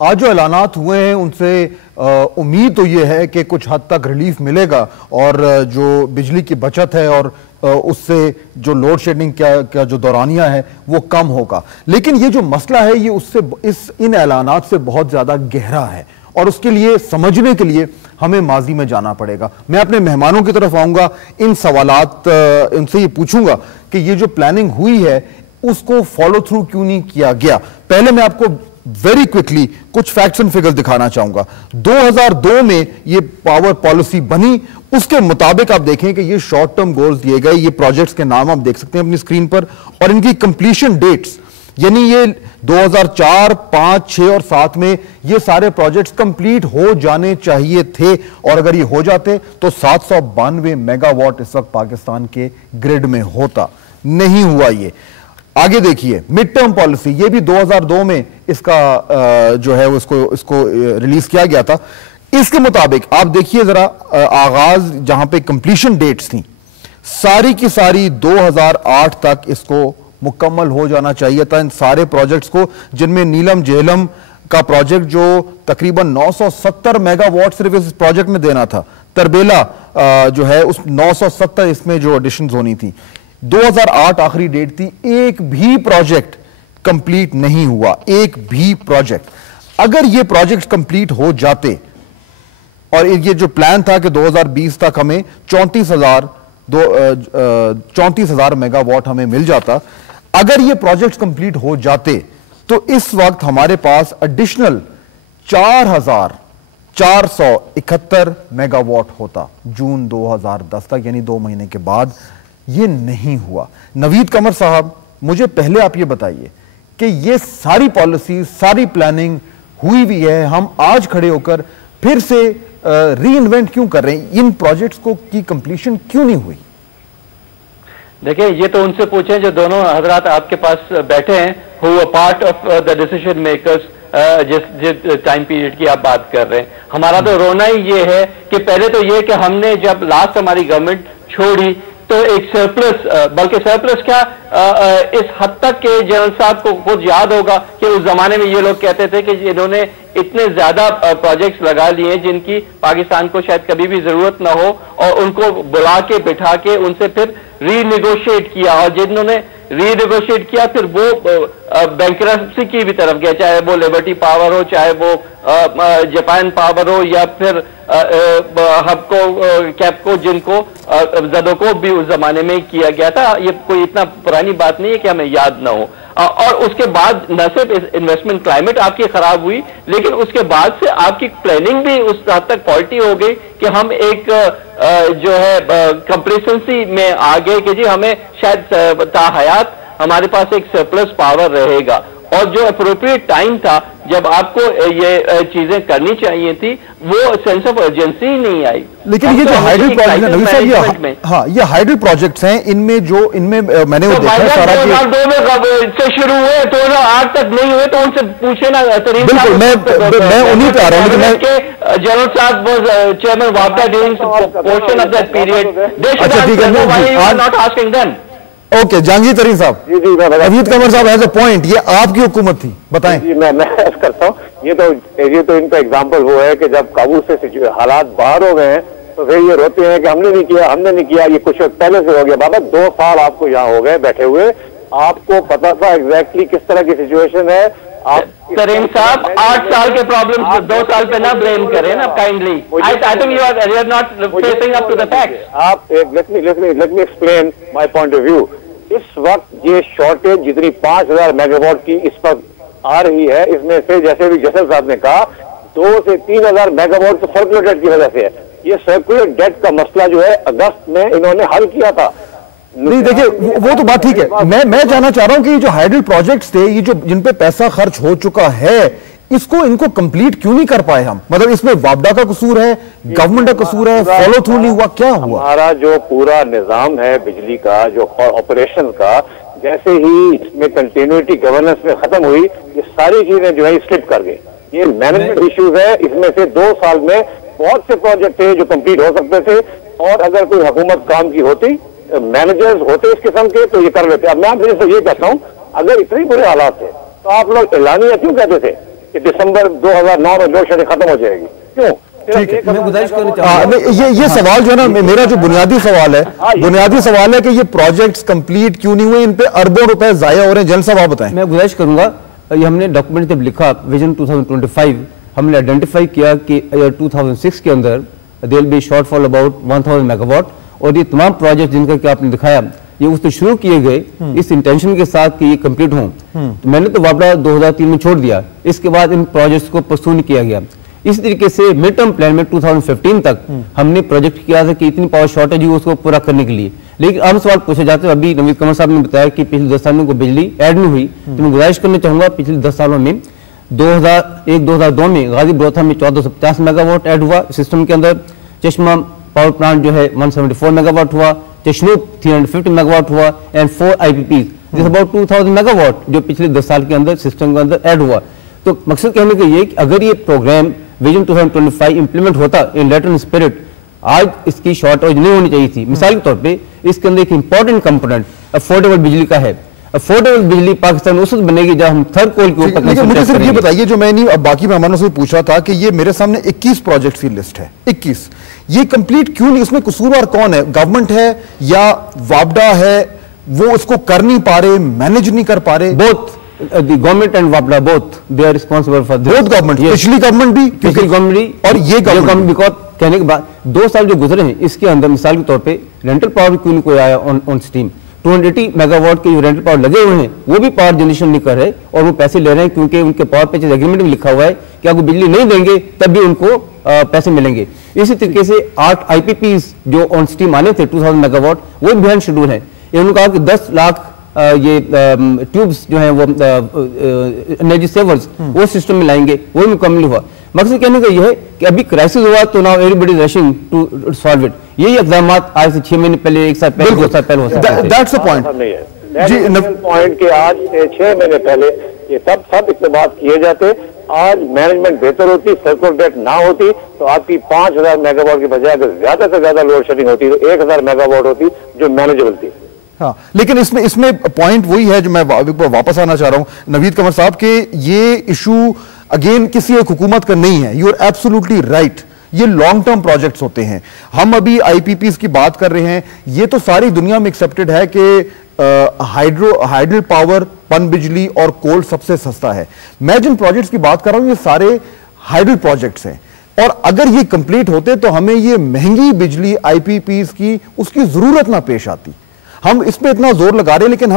आज जो ऐलानात हुए हैं उनसे उम्मीद तो ये है कि कुछ हद तक रिलीफ मिलेगा और जो बिजली की बचत है और उससे जो लोड शेडिंग का जो दौरानिया है वो कम होगा। लेकिन ये जो मसला है ये इन ऐलानात से बहुत ज्यादा गहरा है और उसके लिए समझने के लिए हमें माजी में जाना पड़ेगा। मैं अपने मेहमानों की तरफ आऊंगा, इन सवालात इनसे ये पूछूंगा कि ये जो प्लानिंग हुई है उसको फॉलो थ्रू क्यों नहीं किया गया। पहले मैं आपको वेरी क्विकली कुछ फैक्ट्स एंड फिगर्स दिखाना चाहूंगा। 2002 में ये पावर पॉलिसी बनी, उसके मुताबिक आप देखें कि ये शॉर्ट टर्म गोल्स दिए गए। ये प्रोजेक्ट्स के नाम आप देख सकते हैं अपनी स्क्रीन पर और इनकी कंप्लीशन डेट्स, यानी ये 2004, 5, 6 और 7 में ये सारे प्रोजेक्ट्स कंप्लीट हो जाने चाहिए थे और अगर ये हो जाते तो 792 मेगावाट इस वक्त पाकिस्तान के ग्रिड में होता। नहीं हुआ ये। आगे देखिए मिड टर्म पॉलिसी, ये भी 2002 में इसका जो है इसको रिलीज किया गया था। इसके मुताबिक आप देखिए जरा आगाज जहां पे कंप्लीशन डेट्स थी सारी की सारी 2008 तक इसको मुकम्मल हो जाना चाहिए था इन सारे प्रोजेक्ट्स को, जिनमें नीलम जेहलम का प्रोजेक्ट जो तकरीबन 970 मेगावाट सिर्फ इस प्रोजेक्ट में देना था, तरबेला जो है उस 970 इसमें जो एडिशंस होनी थी। 2008 आखिरी डेट थी, एक भी प्रोजेक्ट कंप्लीट नहीं हुआ, एक भी प्रोजेक्ट। अगर ये प्रोजेक्ट कंप्लीट हो जाते और ये जो प्लान था कि 2020 तक हमें 34,000 मेगावाट हमें मिल जाता, अगर ये प्रोजेक्ट कंप्लीट हो जाते तो इस वक्त हमारे पास एडिशनल 4,471 मेगावाट होता जून 2010 तक, यानी 2 महीने के बाद। ये नहीं हुआ। नवीद कमर साहब, मुझे पहले आप ये बताइए कि ये सारी पॉलिसी, सारी प्लानिंग हुई भी है, हम आज खड़े होकर फिर से रीइन्वेंट क्यों कर रहे हैं? इन प्रोजेक्ट्स को की कंप्लीशन क्यों नहीं हुई? देखिए, ये तो उनसे पूछें जो दोनों हजरात आपके पास बैठे हैं, who are part of the decision makers जिस टाइम पीरियड की आप बात कर रहे हैं। हमारा तो रोना ही ये है कि पहले तो ये कि हमने जब लास्ट हमारी गवर्नमेंट छोड़ी तो एक सरप्लस, बल्कि सरप्लस क्या, इस हद तक के जनरल साहब को खुद याद होगा कि उस जमाने में ये लोग कहते थे कि इन्होंने इतने ज्यादा प्रोजेक्ट्स लगा लिए जिनकी पाकिस्तान को शायद कभी भी जरूरत ना हो, और उनको बुला के बिठा के उनसे फिर रीनेगोशिएट किया, और जिन्होंने रीनेगोशिएट किया फिर वो बैंकरप्सी की भी तरफ गए, चाहे वो लिबर्टी पावर हो, चाहे वो जापान पावर हो, या फिर हबको, कैपको, जिनको जदोको भी उस जमाने में किया गया था। ये कोई इतना पुरानी बात नहीं है कि हमें याद ना हो। और उसके बाद न सिर्फ इन्वेस्टमेंट क्लाइमेट आपकी खराब हुई, लेकिन उसके बाद से आपकी प्लानिंग भी उस हद तक फॉल्टी हो गई कि हम एक जो है कंप्लेसेंसी में आ गए कि जी हमें शायद ताहयात हमारे पास एक सरप्लस पावर रहेगा, और जो अप्रोप्रिएट टाइम था जब आपको ये चीजें करनी चाहिए थी, वो सेंस ऑफ अर्जेंसी ही नहीं आई। लेकिन ये जो हाइडल प्रोजेक्ट ये हाइडल प्रोजेक्ट्स हैं, इनमें मैंने वो देखा सारा कि 2002 में से शुरू हुए तो 8 तक नहीं हुए, तो उनसे पूछे ना। बिल्कुल, मैं उन्हीं पे आ रहा हूँ। जनरल साहब वाज चेयरमैन वापडा during portion of that period. अच्छा ठीक है, not asking them. Okay, Jahangir Tareen साहब, नवीद कमर साहब हैज अ पॉइंट, ये आपकी हुकूमत थी, बताएं। जी मैं करता हूँ। ये तो इनका एग्जांपल वो है कि जब काबू से हालात बाहर हो गए हैं तो फिर ये रोते हैं कि हमने नहीं किया। ये कुछ वक्त पहले से हो गया। बाबा 2 साल आपको यहाँ हो गए बैठे हुए, आपको पता था एग्जैक्टली किस तरह की सिचुएशन है। आप तरीन साहब 8 साल के प्रॉब्लम 2 साल पे ना ब्लेम करें ना kindly. I think you are not facing up to the facts. आप let me explain my point of view. इस वक्त ये शॉर्टेज जितनी 5,000 मेगावाट की इस पर आ रही है, इसमें से जैसे भी जसल साहब ने कहा 2 से 3,000 मेगावाट तो सर्कुलर डेट की वजह से है। ये सर्कुलर डेट का मसला जो है अगस्त में इन्होंने हल किया था। नहीं देखिए, वो तो बात ठीक है। मैं जानना चाह रहा हूं कि ये जो हाइडल प्रोजेक्ट्स थे, ये जो जिन पे पैसा खर्च हो चुका है, इनको कंप्लीट क्यों नहीं कर पाए हम? मतलब इसमें वापडा का कसूर है, गवर्नमेंट का कसूर है, फॉलो थ्रू नहीं हुआ, क्या हुआ? हमारा जो पूरा निजाम है बिजली का, जो ऑपरेशन का, जैसे ही इसमें कंटिन्यूटी गवर्नेंस में खत्म हुई, ये सारी चीजें जो है स्लिप कर गई। ये मैनेजमेंट इश्यूज है। इसमें से 2 साल में बहुत से प्रोजेक्ट थे जो कंप्लीट हो सकते थे, और अगर कोई हुकूमत काम की होती, मैनेजर्स होते इस किस्म के, तो ये कर लेते। अब मैं आपसे ये कहता हूँ, अगर इतने बुरे हालात थे तो आप लोग एलानिया क्यों कहते थे कि दिसंबर 2009 में लोड शेडिंग खत्म हो जाएगी। क्यों? मैं गुजारिश करना चाहूंगा, ये सवाल जो है ना, मेरा जो बुनियादी सवाल है कि ये प्रोजेक्ट्स कंप्लीट क्यों नहीं हुए, इन पे अरबों रुपए जाया हो रहे हैं। जनरल साहब आप बताएं। मैं गुजारिश करूंगा, ये हमने डॉक्यूमेंट जब लिखा विजन 2025, हमने आइडेंटिफाई किया कि 2006 के अंदर there will be shortfall about 1000 megawatt, और ये तमाम प्रोजेक्ट जिनका कि आपने दिखाया ये उससे शुरू किए गए इस इंटेंशन के साथ कि ये कंप्लीट हों। तो मैंने तो वापडा 2003 में छोड़ दिया, इसके बाद इन प्रोजेक्ट्स को परसू नहीं किया गया। इस तरीके से मिड टर्म प्लान में 2015 तक हमने प्रोजेक्ट किया था कि इतनी पावर शॉर्टेज हुई उसको पूरा करने के लिए। लेकिन अब सवाल पूछे जाते हैं, अभी नवीद कमर साहब ने बताया कि पिछले 10 सालों को बिजली ऐड नहीं हुई, तो मैं गुजारिश करना चाहूंगा पिछले 10 सालों में 2001-2002 में गाजी ब्रोथा में 1450 मेगावाट ऐड हुआ सिस्टम के अंदर, चश्मा पावर प्लांट जो है 174 मेगावाट हुआ, चश्नूप 350 मेगावाट हुआ, and 4 IPPs this about 2000 megawatt जो पिछले 10 साल के अंदर सिस्टम के अंदर ऐड हुआ। तो मकसद कहने का ये कि अगर ये प्रोग्राम विजन 2025 इंप्लीमेंट होता इन लेटर एंड स्पिरिट, आज इसकी शॉर्टेज नहीं होनी चाहिए थी। मिसाल के तौर पे इसके अंदर एक इंपॉर्टेंट कंपोनेंट अफोर्डेबल बिजली का है। अफोर्डेबल बिजली पाकिस्तान उस वक्त बनेगी जब हम थर्ड कोल के ऊपर। मुझे सिर्फ ये बताइए, जो मैंने अब बाकी मेहमानों से पूछा था कि ये मेरे सामने 21 प्रोजेक्ट्स की लिस्ट है, 21, ये कंप्लीट क्यों नहीं? इसमें कसूरवार कौन है? गवर्नमेंट है या वापडा है? वो उसको कर नहीं पा रहे, मैनेज नहीं कर पा रहे? Both the government and WAPDA both they are responsible for this. both government, पिछली गवर्नमेंट भी, पिछली गवर्नमेंट भी और ये गवर्नमेंट बिकॉज कहने के बाद 2 साल जो गुजरे हैं इसके अंदर मिसाल के तौर पे रेंटल पावर क्यों नहीं कोई आया ऑन स्टीम। 280 मेगावाट के जो रेंटल पावर लगे हुए हैं वो भी पावर जनरेशन नहीं कर रहे और वो पैसे ले रहे हैं, क्योंकि उनके पावर परचेज एग्रीमेंट में लिखा हुआ है कि अगर बिजली नहीं देंगे तब भी उनको पैसे मिलेंगे। इसी तरीके से 8 IPPs जो ऑन स्टीम आने थे 2000 मेगावाट वो बिहाइंड शेड्यूल है। इन्होंने कहा कि 10 लाख ये ट्यूब्स जो हैं वो एनर्जी सेवर्स वो सिस्टम में लाएंगे, वो मुकम्मल हुआ। मकसद कहने का यह है कि अभी क्राइसिस हुआ तो now everybody is rushing to solve it. यही इक़दाम आज से 6 महीने पहले, 1 साल पहले, 2 साल पहले हो सकता है। दैट्स द पॉइंट जी, पॉइंट के आज से 6 महीने पहले ये सब इक़दाम किए जाते, आज मैनेजमेंट बेहतर होती, सर्कुलर डेट ना होती तो आपकी 5000 मेगावाट की बजाय अगर ज्यादा से ज्यादा लोड शेडिंग होती तो 1000 मेगावाट होती जो मैनेजेबल थी। हाँ, लेकिन इसमें पॉइंट वही है जो मैं वापस आना चाह रहा हूं नवीद कमर साहब के, ये इशू अगेन किसी एक हुकूमत का नहीं है। यू आर एब्सोल्युटली राइट, ये लॉन्ग टर्म प्रोजेक्ट्स होते हैं। हम अभी IPPs की बात कर रहे हैं, ये तो सारी दुनिया में एक्सेप्टेड है कि हाइड्रो पावर, पन बिजली और कोल सबसे सस्ता है। मैं जिन प्रोजेक्ट्स की बात कर रहा हूं ये सारे हाइड्रो प्रोजेक्ट्स हैं, और अगर ये कंप्लीट होते तो हमें ये महंगी बिजली IPPs की उसकी जरूरत ना पेश आती। हम इस पे इतना जोर लगा रहे हैं, लेकिन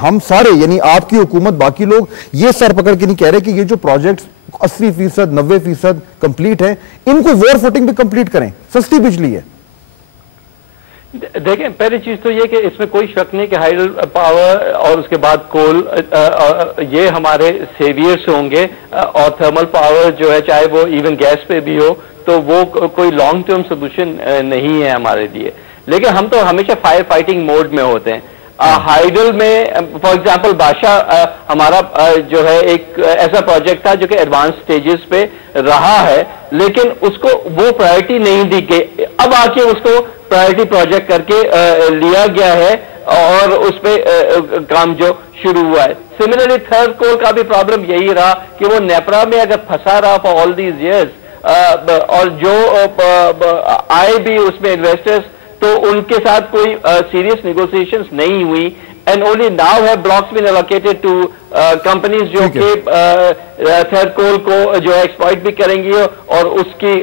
हम सारे यानी आपकी हुकूमत, बाकी लोग ये सर पकड़ के नहीं कह रहे कि ये जो प्रोजेक्ट्स 80%, 90% कंप्लीट है, इनको वॉर फुटिंग पे कंप्लीट करें। सस्ती बिजली है। देखें, पहली चीज तो ये कि इसमें कोई शक नहीं कि हाइड्रो पावर और उसके बाद कोल ये हमारे सेवियर्स होंगे, और थर्मल पावर जो है चाहे वो इवन गैस पे भी हो तो वो कोई लॉन्ग टर्म सोल्यूशन नहीं है हमारे लिए। लेकिन हम तो हमेशा फायर फाइटिंग मोड में होते हैं। हाइडल में फॉर एग्जांपल बादशाह हमारा जो है एक ऐसा प्रोजेक्ट था जो कि एडवांस स्टेजेस पे रहा है, लेकिन उसको वो प्रायोरिटी नहीं दी गई। अब आके उसको प्रायोरिटी प्रोजेक्ट करके लिया गया है और उस पे काम जो शुरू हुआ है। सिमिलरली थर्ड कोल का भी प्रॉब्लम यही रहा कि वो नेपरा में अगर फंसा रहा फॉर ऑल दीज ईयर्स और जो आए भी उसमें इन्वेस्टर्स तो उनके साथ कोई सीरियस नेगोशिएशंस नहीं हुई, and only now have blocks been allocated to companies जो कि थर्ड कोल को जो है एक्सप्लॉइट भी करेंगी और उसकी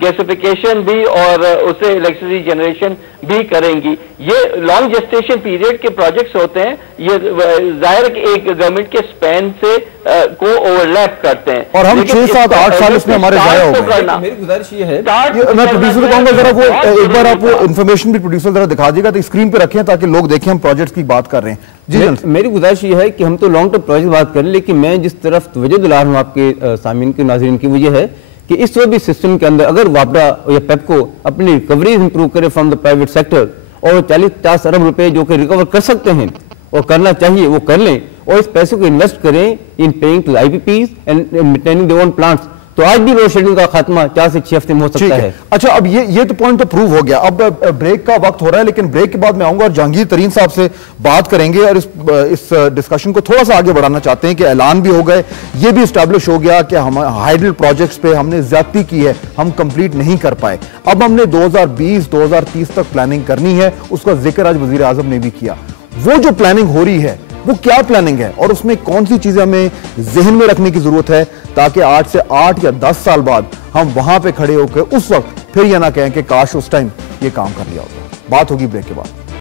गैसिफिकेशन भी और उससे इलेक्ट्रिसिटी जनरेशन भी करेंगी। ये लॉन्ग जेस्टेशन पीरियड के प्रोजेक्ट्स होते हैं, ये जाहिर कि एक गवर्नमेंट के स्पैन से को ओवरलैप करते हैं। और हम 6, 7, 8 साल इसमें हमारे जाया हो गए। मेरी गुजारिश ये है, मैं प्रोड्यूसर को कहूंगा जरा वो एक बार आप वो इन्फॉर्मेशन भी प्रोड्यूसर जरा दिखा दीजिएगा, तो स्क्रीन पे रखें ताकि लोग देखें हम प्रोजेक्ट्स की बात कर रहे हैं। जी, मेरी गुजारिश ये है कि हम तो लॉन्ग टर्म प्रोजेक्ट बात करें, लेकिन मैं जिस तरफ तवज्जो दिला रहा हूं आपके सामीन के नाज़रीन की वो ये है कि इस वक्त भी सिस्टम के अंदर अगर वापडा या पेपको अपनी रिकवरी इंप्रूव करे फ्रॉम द प्राइवेट सेक्टर और 40-50 अरब रुपए जो कि रिकवर कर सकते हैं और करना चाहिए वो कर लें और इस पैसे को इन्वेस्ट करें in paying to IPPs and maintaining their own plants, तो आज भी लोड शेडिंग का खात्मा 4 से 6 हफ्ते में हो सकता है। अच्छा, अब ये तो पॉइंट तो प्रूव हो गया। अब ब्रेक का वक्त हो रहा है, लेकिन ब्रेक के बाद मैं आऊंगा और जहांगीर तरीन साहब से बात करेंगे और इस डिस्कशन को थोड़ा सा आगे बढ़ाना चाहते हैं कि ऐलान भी हो गए, ये भी एस्टैब्लिश हो गया कि हम हाइडल प्रोजेक्ट्स पे हमने ज्यादती की है, हम कंप्लीट नहीं कर पाए। अब हमने 2020-2030 तक प्लानिंग करनी है, उसका जिक्र आज वजीर आजम ने भी किया। वो जो प्लानिंग हो रही है वो क्या प्लानिंग है और उसमें कौन सी चीजें हमें जहन में रखने की जरूरत है, ताकि 8 से 8 या 10 साल बाद हम वहां पे खड़े होकर उस वक्त फिर यह ना कहें कि काश उस टाइम ये काम कर लिया होता। बात होगी ब्रेक के बाद।